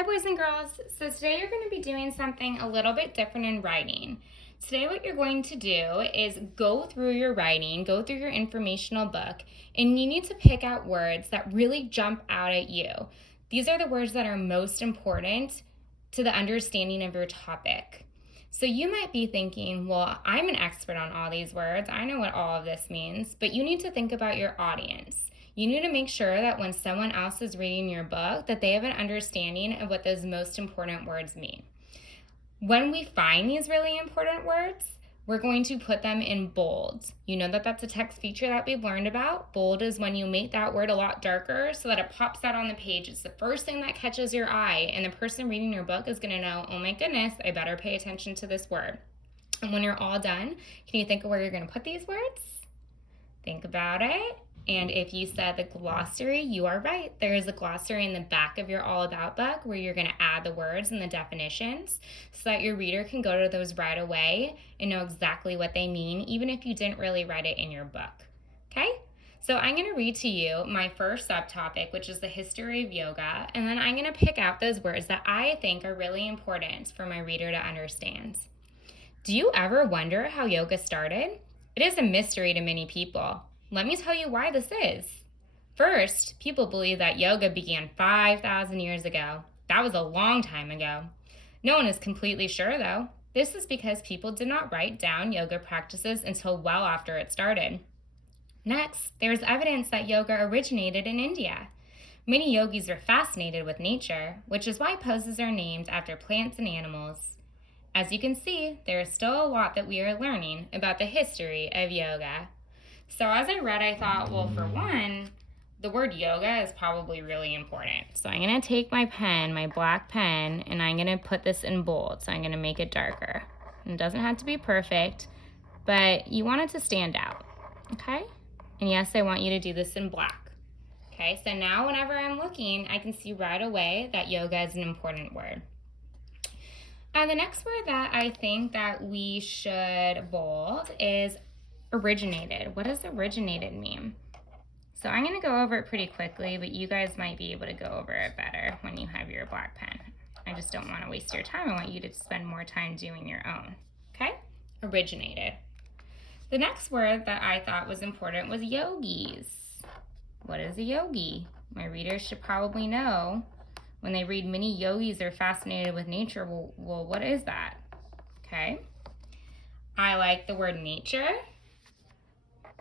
Hi boys and girls. So today you're going to be doing something a little bit different in writing. Today what you're going to do is go through your writing, go through your informational book, and you need to pick out words that really jump out at you. These are the words that are most important to the understanding of your topic. So you might be thinking, well, I'm an expert on all these words. I know what all of this means, but you need to think about your audience. You need to make sure that when someone else is reading your book, that they have an understanding of what those most important words mean. When we find these really important words, we're going to put them in bold. You know that that's a text feature that we've learned about. Bold is when you make that word a lot darker so that it pops out on the page. It's the first thing that catches your eye, and the person reading your book is going to know, oh my goodness, I better pay attention to this word. And when you're all done, can you think of where you're going to put these words? Think about it. And if you said the glossary, you are right. There is a glossary in the back of your All About book where you're going to add the words and the definitions so that your reader can go to those right away and know exactly what they mean, even if you didn't really write it in your book. Okay? So I'm going to read to you my first subtopic, which is the history of yoga, and then I'm going to pick out those words that I think are really important for my reader to understand. Do you ever wonder how yoga started? It is a mystery to many people. Let me tell you why this is. First, people believe that yoga began 5,000 years ago. That was a long time ago. No one is completely sure, though. This is because people did not write down yoga practices until well after it started. Next, there is evidence that yoga originated in India. Many yogis are fascinated with nature, which is why poses are named after plants and animals. As you can see, there is still a lot that we are learning about the history of yoga. So as I read, I thought, well, for one, the word yoga is probably really important. So I'm going to take my pen, my black pen, and I'm going to put this in bold. So I'm going to make it darker. It doesn't have to be perfect, but you want it to stand out, okay? And yes, I want you to do this in black. Okay, so now whenever I'm looking, I can see right away that yoga is an important word. The next word that I think that we should bold is originated. What does originated mean? So I'm going to go over it pretty quickly, but you guys might be able to go over it better when you have your black pen. I just don't want to waste your time. I want you to spend more time doing your own. Okay? Originated. The next word that I thought was important was yogis. What is a yogi? My readers should probably know. When they read many yogis are fascinated with nature, well, what is that? Okay. I like the word nature.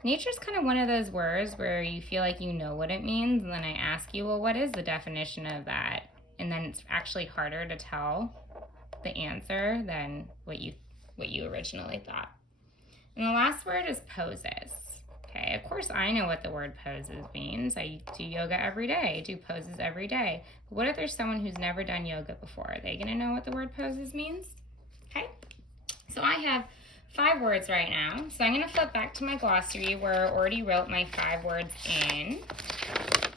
Nature is kind of one of those words where you feel like you know what it means, and then I ask you, well, what is the definition of that? And then it's actually harder to tell the answer than what you originally thought. And the last word is poses. Okay, of course I know what the word poses means. I do yoga every day. I do poses every day. But what if there's someone who's never done yoga before? Are they going to know what the word poses means? Okay, so I have 5 words right now. So I'm going to flip back to my glossary where I already wrote my 5 words in.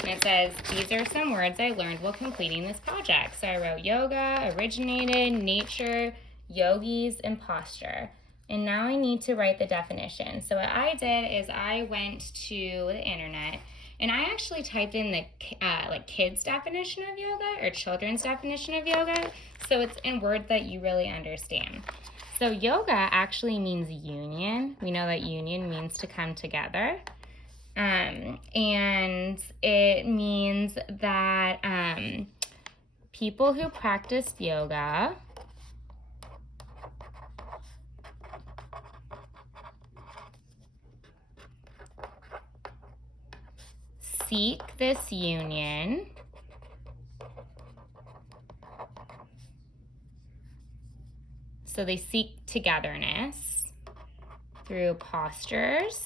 And it says, these are some words I learned while completing this project. So I wrote yoga, originated, nature, yogis, and posture. And now I need to write the definition. So what I did is I went to the internet and I actually typed in the kids definition of yoga or children's definition of yoga. So it's in words that you really understand. So yoga actually means union. We know that union means to come together. And it means that people who practice yoga seek this union so they seek togetherness through postures,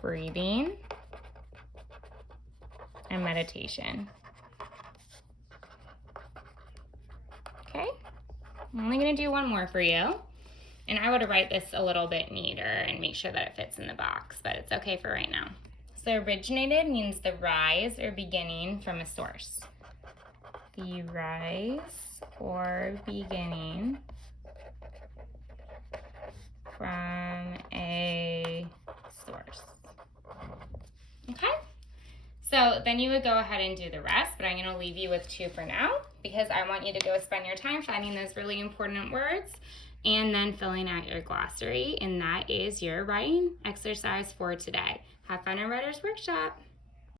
breathing, and meditation. Okay, I'm only going to do one more for you. And I would write this a little bit neater and make sure that it fits in the box, but it's okay for right now. So originated means the rise or beginning from a source. The rise or beginning from a source. Okay? So then you would go ahead and do the rest, but I'm going to leave you with 2 for now because I want you to go spend your time finding those really important words and then filling out your glossary, and that is your writing exercise for today. Have fun in Writer's Workshop.